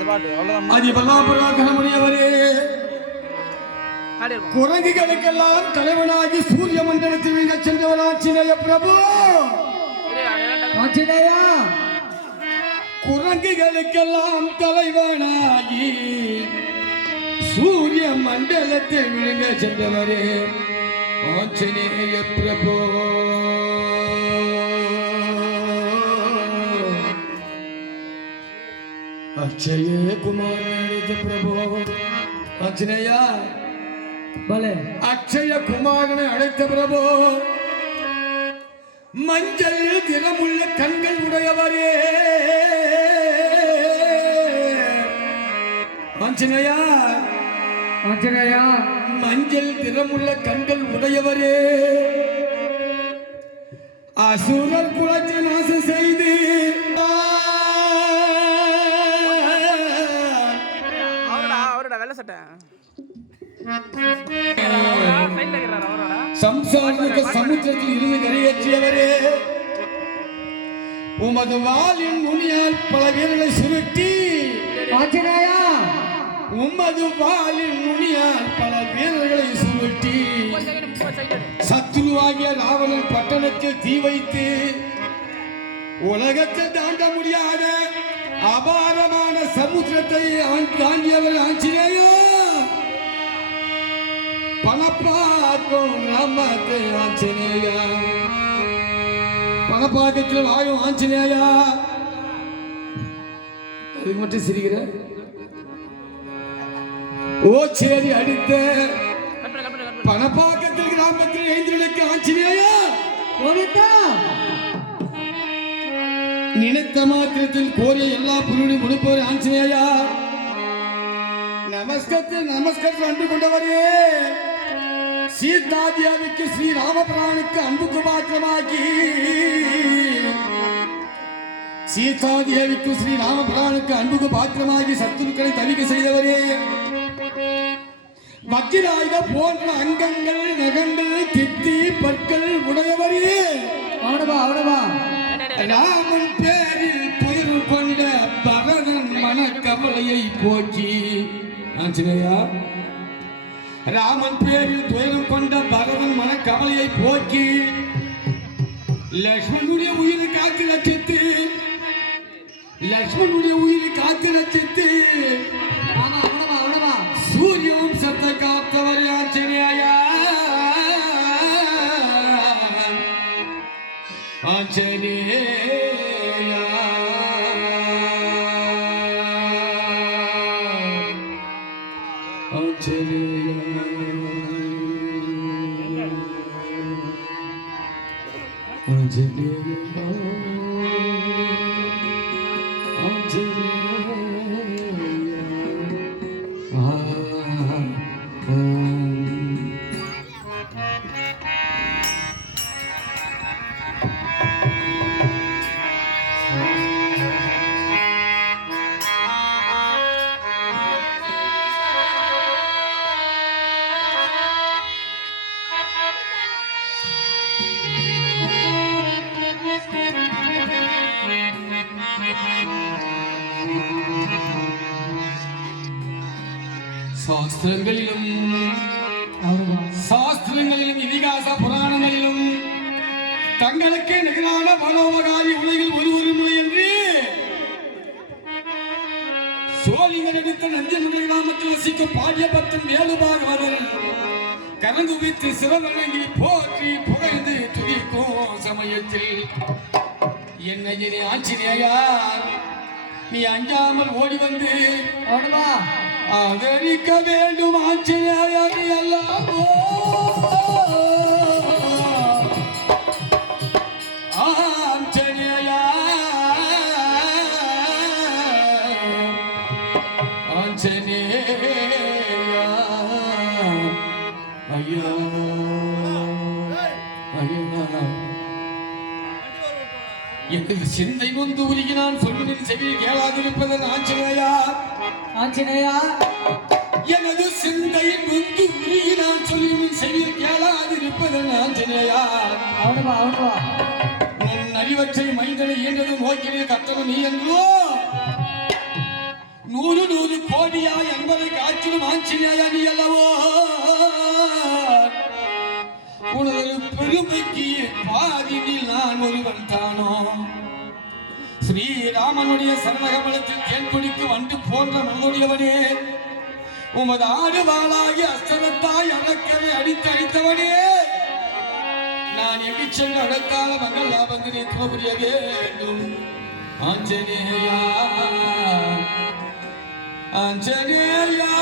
இந்த பாட்டு. அவ்வளவுதான். அதிபல்லாபுராகரமுடையவரே ஆடிருப்போம் குரங்குகளுக்கெல்லாம் தலைவனாகி சூரிய மண்டலத்தில் வீழ சென்றவனாச்சினைய பிரபு. குரங்குகளுக்கெல்லாம் தலைவனாகி சூரிய மண்டலத்தில் விழுங்க சென்றவரே ஆஞ்சநேய பிரபு. அக்ஷய குமார பிரபு. ஆஞ்சநேயா பலே. அக்ஷய குமாரனை அழைத்த பிரபு. மஞ்சள் திறமுள்ள கண்கள் உடையவரே. ஆஞ்சநேயா ஆஞ்சநேயா மஞ்சள் திறமுள்ள கண்கள் உடையவரே. அசுரர் குலத்தை நாசம் செய்து சட்டை. உமது வாளின் நுனியால் பல வீரர்களை சுருட்டி ஆஞ்சநேயா! உமது வாளின் நுனியால் பல வீரர்களை சுருட்டி சத்ருவாகிய ராவணன் பட்டணத்தில் தீ வைத்து உலகத்தை தாண்ட முடியாத அபாரமான சமுத்திரத்தை ஆண்- தாண்டியவர் ஆஞ்சநேயா பணப்பாக்கும் நமக்கு ஆஞ்சநேயா பணப்பாக்கத்தில் வாயும் ஆஞ்சநேயா அதுக்கு மட்டும் சிரிக்கிற? ஓ சரி அடுத்த பணப்பாக்கத்தில் கிராமத்தில் எழுந்திருக்க ஆஞ்சநேயா கோவிந்தா நினைத்த மாத்திரத்தில் கோரிய எல்லா பொருளும் கொடுப்பவர் ஆஞ்சநேயா. நமஸ்கத்தில் நமஸ்கரத்தில் அன்பு கொண்டவரே. சீதாதியாவிக்கு ஸ்ரீ ராமபிரானுக்கு அன்புக்கு பாத்திரமாக்கி சீதாதேவிக்கு ஸ்ரீ ராமபிரானுக்கு அன்புக்கு பாத்திரமாகி சத்துருக்களை தவிக்க செய்தவரே. வக்கிராயுத போன்ற அங்கங்கள் நகங்கள் தித்தி பற்கள் உடையவரே. அவனவா அவனவா. ராமன் பேரில் புயல் கொண்ட பரதன் மனக்கவலையை போக்கி. ஆஞ்சநேயா ராமன் பேரில் துயரம் கொண்ட பரதன் மனக்கவலையை போக்கி. லக்ஷ்மணுடைய உயிர் காத்து ரச்சித்து லக்ஷ்மணுடைய உயிர் காத்து ரச்சித்து ஆமா அவனவா சூரிய வம்சத்தை காத்தவர் ஆஞ்சநேயா. ஆஞ்சநேயா to அவனவா சாஸ்திரங்களிலும் இதிகாச புராணங்களிலும் தங்களுக்கு நிகரான மனோபகாரி உலகில் ஒரு ஒரு என்று சோழிங்கர் எடுத்த நந்தியமுறை கிராமத்தில் வசிக்கும் பாடிய பக்தன் வேலுபாகவரர் கரங்குவித்து சிவனங்கி போற்றி புகழ்ந்து துதிக்கும் சமயத்தில். என்ன இனி ஆச்சரியார் நீ அஞ்சாமல் ஓடி வந்து அவனவா ஆதரிக்க வேண்டும் ஆஞ்சநேயா நீ ஆஞ்சநேயா ஆஞ்சநேயா ஐயா. ஐயா. எனக்கு சிந்தை நொந்து உருகினான் சொல்லின் செவியில் கேளாதிருப்பதன் ஆஞ்சநேயா ஆஞ்சநேயா. எனது சிந்தை முந்து உருகி நான் சொல்லியும் உன் செவியில் கேளாது இருப்பதன் ஆஞ்சநேயா. அவனுவா அவனுவா. உன் அறிவற்றை மனிதனை இயன்றது நோக்கிலே கற்றவன் நீ என்றோ நூறு நூறு கோடியா என்பதை காற்றிலும் ஆஞ்சநேயா நீ அல்லவோ? உனது பெருமைக்கு பாதி நான் ஒருவன் தானோ? ஸ்ரீராமனுடைய சரணகமலத்தில் தேன்கொடிக்கு வண்டு போன்ற மனதுடையவனே உமது ஆடு வாளாகி அஸ்தனத்தாய் அடக்கரை அடித்து அடித்தவனே. நான் எகிச்சல் அடக்காத மகள் லாபத்தினை தோபுரிய வேண்டும். ஆஞ்சநேயா ஆஞ்சநேயா.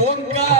ಓಂಕಾರ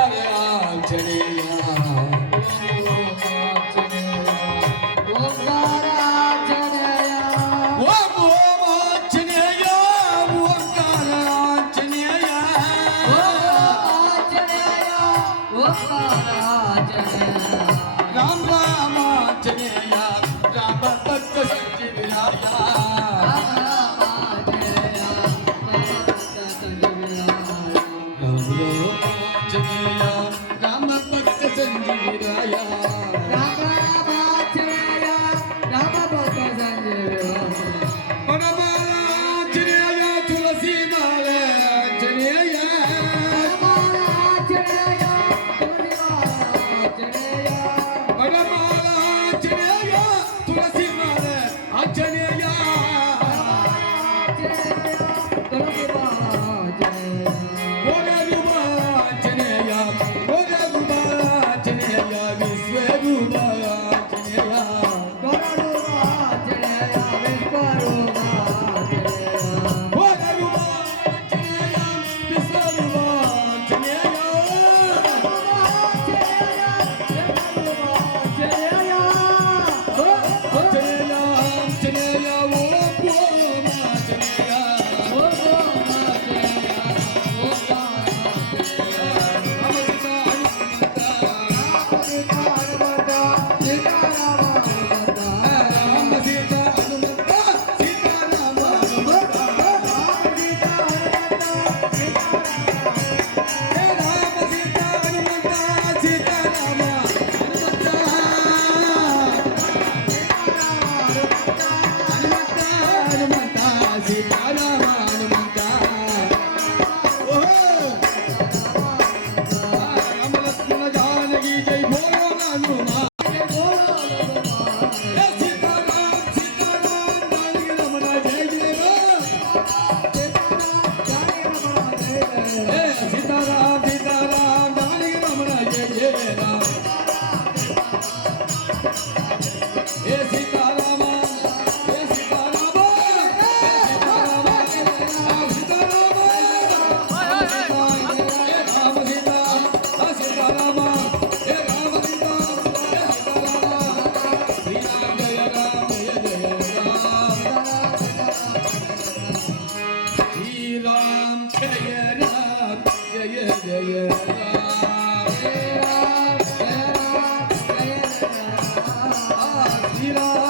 Yeah.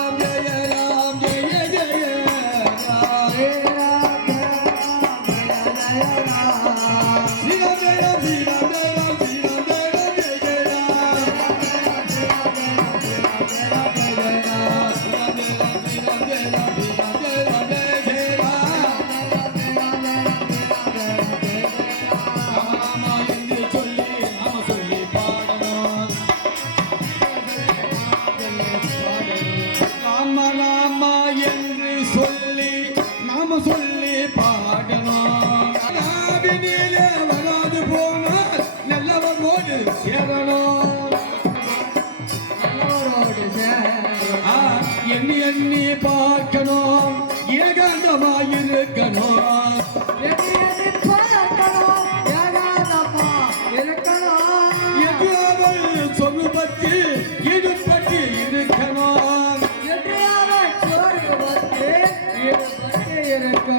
எனக்கு